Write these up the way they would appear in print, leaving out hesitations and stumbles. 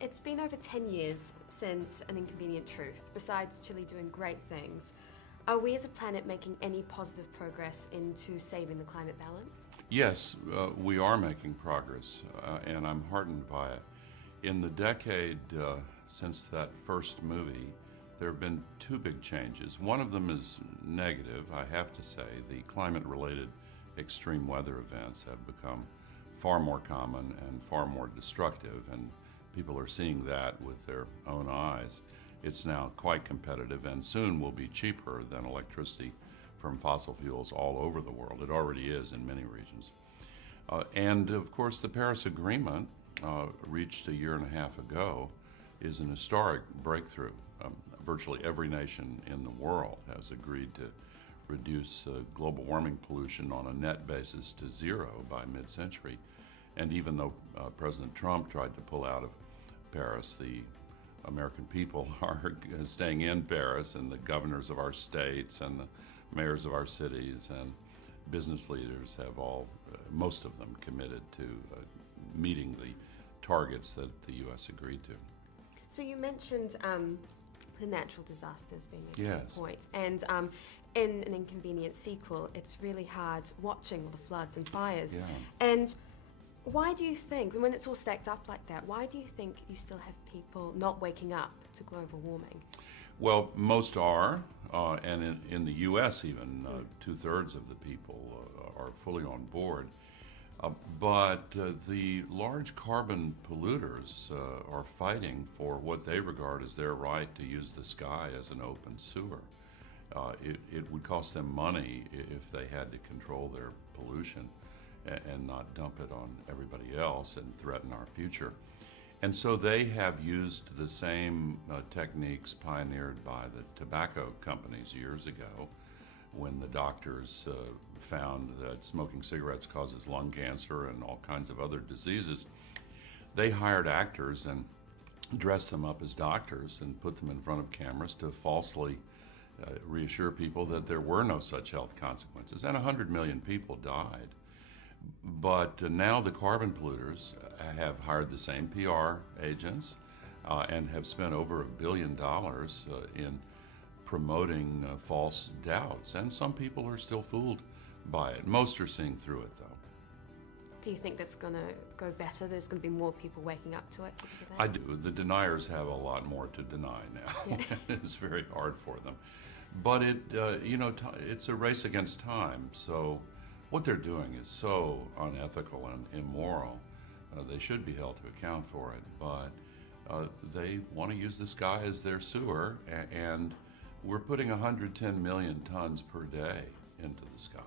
It's been over 10 years since An Inconvenient Truth. Besides Chile doing great things, are we as a planet making any positive progress into saving the climate balance? Yes, we are making progress, and I'm heartened by it. In the decade since that first movie, there have been two big changes. One of them is negative, I have to say. The climate-related extreme weather events have become far more common and far more destructive, and people are seeing that with their own eyes. It's now quite competitive and soon will be cheaper than electricity from fossil fuels all over the world. It already is in many regions. And of course, the Paris Agreement, reached a year and a half ago, is an historic breakthrough. Virtually every nation in the world has agreed to reduce global warming pollution on a net basis to zero by mid-century. And even though President Trump tried to pull out of Paris, the American people are staying in Paris, and the governors of our states and the mayors of our cities and business leaders have all, most of them, committed to meeting the targets that the U.S. agreed to. So you mentioned the natural disasters being a Yes. key point. And in An Inconvenient Sequel, it's really hard watching all the floods and fires. Yeah. And why do you think, when it's all stacked up like that, why do you think you still have people not waking up to global warming? Well, most are, and in the U.S. even, two-thirds of the people are fully on board. But the large carbon polluters are fighting for what they regard as their right to use the sky as an open sewer. It would cost them money if they had to control their pollution and not dump it on everybody else and threaten our future. And so they have used the same techniques pioneered by the tobacco companies years ago, when the doctors found that smoking cigarettes causes lung cancer and all kinds of other diseases. They hired actors and dressed them up as doctors and put them in front of cameras to falsely reassure people that there were no such health consequences. And 100 million people died. But now the carbon polluters have hired the same PR agents and have spent over $1 billion in promoting false doubts. And some people are still fooled by it. Most are seeing through it, though. Do you think that's going to go better? There's going to be more people waking up to it because of that? I do. The deniers have a lot more to deny now. Yeah. It's very hard for them. But it's a race against time. So what they're doing is so unethical and immoral. They should be held to account for it. But they want to use the sky as their sewer, and we're putting 110 million tons per day into the sky.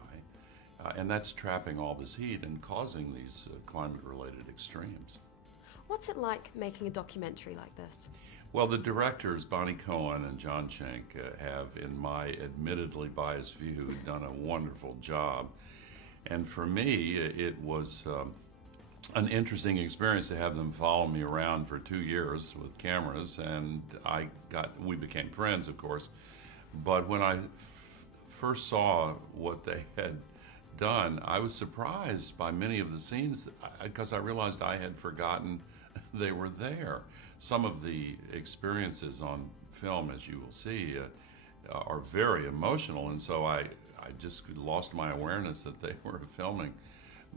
And that's trapping all this heat and causing these climate-related extremes. What's it like making a documentary like this? Well, the directors, Bonnie Cohen and John Schenck, have, in my admittedly biased view, done a wonderful job. And for me, it was an interesting experience to have them follow me around for 2 years with cameras, and we became friends, of course. But when I first saw what they had done, I was surprised by many of the scenes because I realized I had forgotten they were there. Some of the experiences on film, as you will see, are very emotional, and so I just lost my awareness that they were filming.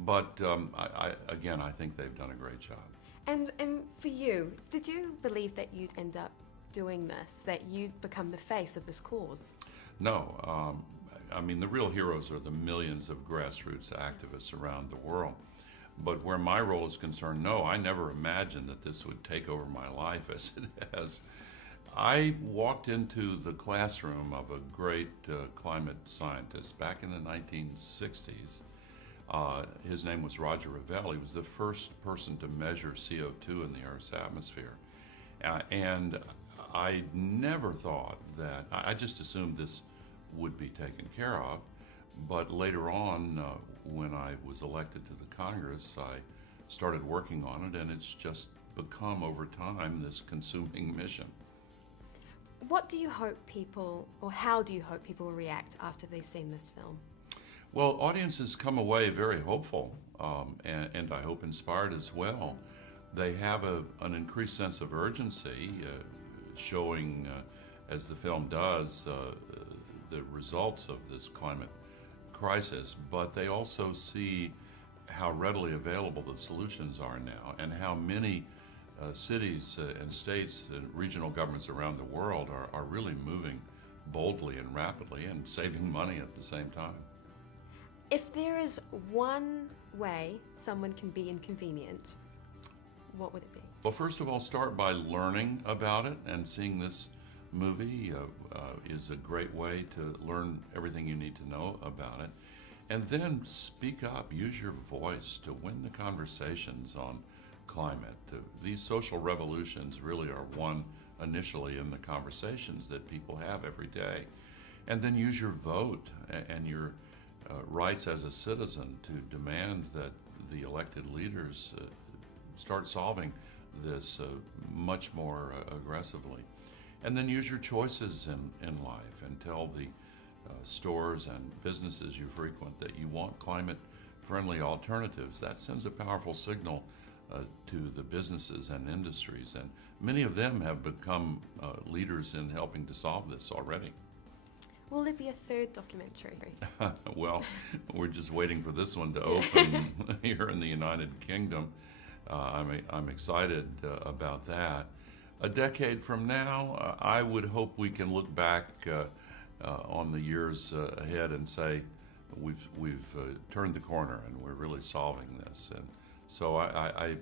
But I think they've done a great job. And for you, did you believe that you'd end up doing this, that you'd become the face of this cause? No. I mean, the real heroes are the millions of grassroots activists around the world. But where my role is concerned, no, I never imagined that this would take over my life as it has. I walked into the classroom of a great climate scientist back in the 1960s. His name was Roger Revelle. He was the first person to measure CO2 in the Earth's atmosphere. And I never thought that, I just assumed this would be taken care of. But later on, when I was elected to the Congress, I started working on it, and it's just become over time this consuming mission. What do you hope people, or how do you hope people will react after they've seen this film? Well, audiences come away very hopeful, and I hope inspired as well. They have an increased sense of urgency, showing, as the film does, the results of this climate crisis, but they also see how readily available the solutions are now, and how many cities and states and regional governments around the world are really moving boldly and rapidly and saving money at the same time. If there is one way someone can be inconvenient, what would it be? Well, first of all, start by learning about it, and seeing this movie is a great way to learn everything you need to know about it. And then speak up, use your voice to win the conversations on climate. These social revolutions really are won initially in the conversations that people have every day. And then use your vote and your rights as a citizen to demand that the elected leaders start solving this much more aggressively. And then use your choices in life, and tell the stores and businesses you frequent that you want climate-friendly alternatives. That sends a powerful signal to the businesses and industries, and many of them have become leaders in helping to solve this already. Will there be a third documentary? Well, we're just waiting for this one to open here in the United Kingdom. I'm excited about that. A decade from now, I would hope we can look back on the years ahead and say we've turned the corner and we're really solving this. And so I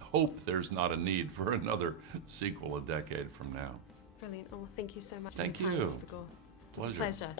hope there's not a need for another sequel a decade from now. Brilliant. Oh, thank you so much Thank for your you. time, Mr. Gore. It's a pleasure.